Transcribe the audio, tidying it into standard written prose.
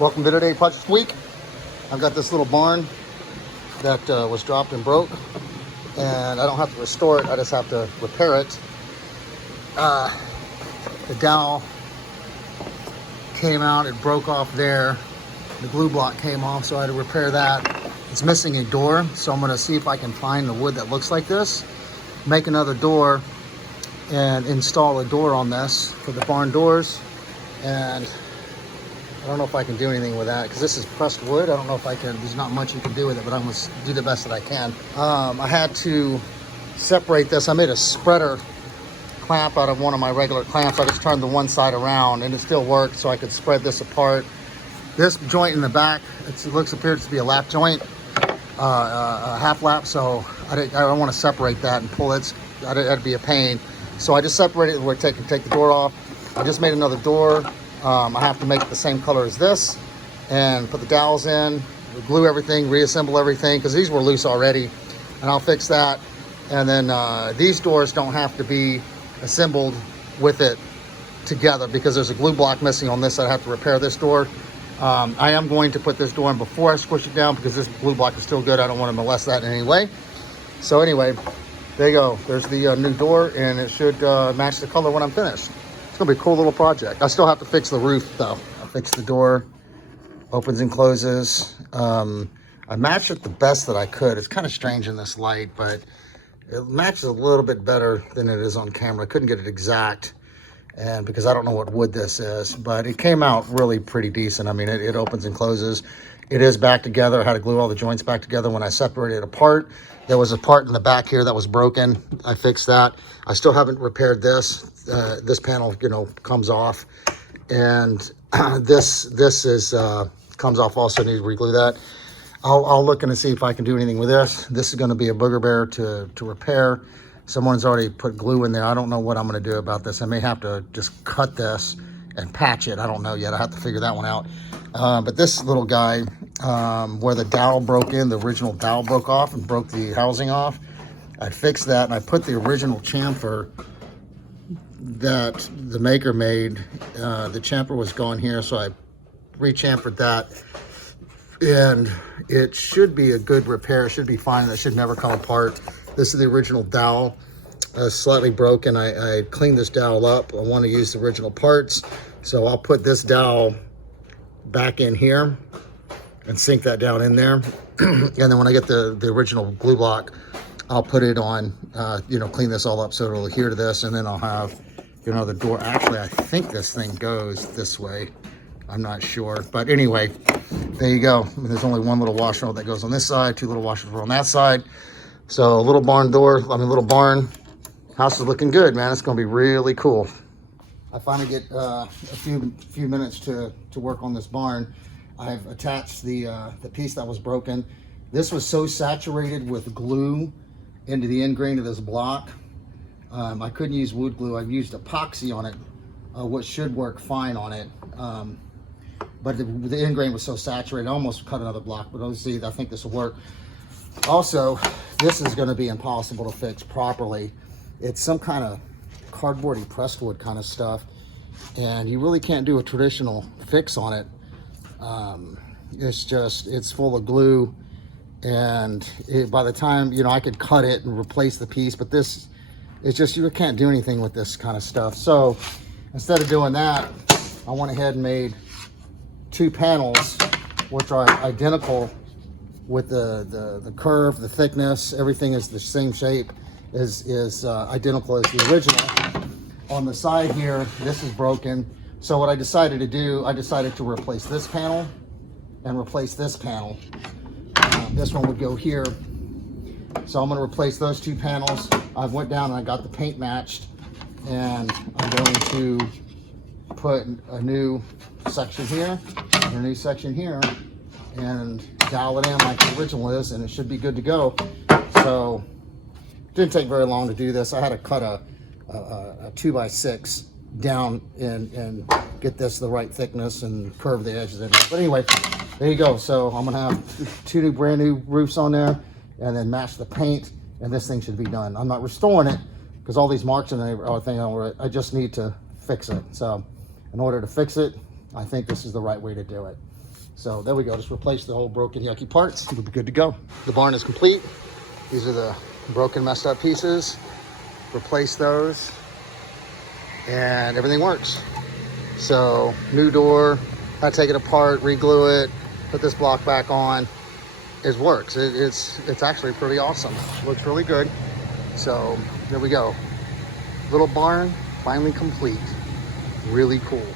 Welcome to Today Project Week. I've got this little barn that was dropped and broke, and I don't have to restore it, I just have to repair it. The dowel came out, it broke off there. The glue block came off, so I had to repair that. It's missing a door, so I'm gonna see if I can find the wood that looks like this, make another door, and install a door on this for the barn doors. And I don't know if I can do anything with that because this is pressed wood. I don't know if I can, there's not much you can do with it, but I'm gonna do the best that I can. I had to separate this. I made a spreader clamp out of one of my regular clamps. I just turned the one side around and it still worked, so I could spread this apart. This joint in the back, it appears to be a lap joint, a half lap, so I don't want to separate that and pull it. That'd be a pain. So I just separated it where I can take the door off. I just made another door. I have to make it the same color as this and put the dowels in, glue everything, reassemble everything, because these were loose already, and I'll fix that. And then these doors don't have to be assembled with it together because there's a glue block missing on this. I have to repair this door. I am going to put this door in before I squish it down because this glue block is still good. I don't want to molest that in any way. So anyway, there you go. There's the new door, and it should match the color when I'm finished. It's gonna be a cool little project. I still have to fix the roof though. I fixed the door, opens and closes. I matched it the best that I could. It's kind of strange in this light, but it matches a little bit better than it is on camera. I couldn't get it exact, and because I don't know what wood this is, but it came out really pretty decent. I mean, it opens and closes. It is back together. I had to glue all the joints back together when I separated it apart. There was a part in the back here that was broken. I fixed that. I still haven't repaired this. This panel, comes off, and this is comes off also. Need to reglue that. I'll look and see if I can do anything with this. This is going to be a booger bear to repair. Someone's already put glue in there. I don't know what I'm going to do about this. I may have to just cut this and patch it. I don't know yet. I have to figure that one out. But this little guy, where the dowel broke in, the original dowel broke off and broke the housing off. I fixed that, and I put the original chamfer that the maker made. The chamfer was gone here, so I re-chamfered that, and it should be a good repair. It should be fine. That should never come apart. This is the original dowel, slightly broken. I cleaned this dowel up. I want to use the original parts, so I'll put this dowel back in here and sink that down in there. And then when I get the original glue block, I'll put it on, clean this all up so it'll adhere to this, and then I'll have, the door. Actually, I think this thing goes this way. I'm not sure, but anyway, there you go. There's only one little washer that goes on this side, two little washers on that side. So a little barn door, little barn house is looking good, man. It's gonna be really cool. I finally get a few minutes to work on this barn. I've attached the piece that was broken. This was so saturated with glue into the end grain of this block. I couldn't use wood glue. I've used epoxy on it, which should work fine on it. But the end grain was so saturated, I almost cut another block, but obviously I think this will work. Also, this is gonna be impossible to fix properly. It's some kind of cardboardy pressed wood kind of stuff, and you really can't do a traditional fix on it. It's full of glue, and by the time, I could cut it and replace the piece, but this, it's just, you can't do anything with this kind of stuff. So instead of doing that, I went ahead and made two panels, which are identical with the curve, the thickness, everything is the same shape, is identical as the original. On the side here, this is broken. So what I decided to do, I decided to replace this panel and replace this panel. This one would go here. So I'm gonna replace those two panels. I went down and I got the paint matched, and I'm going to put a new section here and a new section here and dial it in like the original is, and it should be good to go. So it didn't take very long to do this. I had to cut a 2x6 down and get this the right thickness and curve the edges in. But anyway, there you go. So I'm gonna have two brand new roofs on there, and then match the paint, and this thing should be done. I'm not restoring it because all these marks and everything, I just need to fix it. So in order to fix it, I think this is the right way to do it. So there we go. Just replace the whole broken yucky parts. It'll be good to go. The barn is complete. These are the broken, messed up pieces. Replace those and everything works. So new door, I take it apart, re-glue it, put this block back on. It works. It's actually pretty awesome. Looks really good. So there we go. Little barn finally complete. Really cool.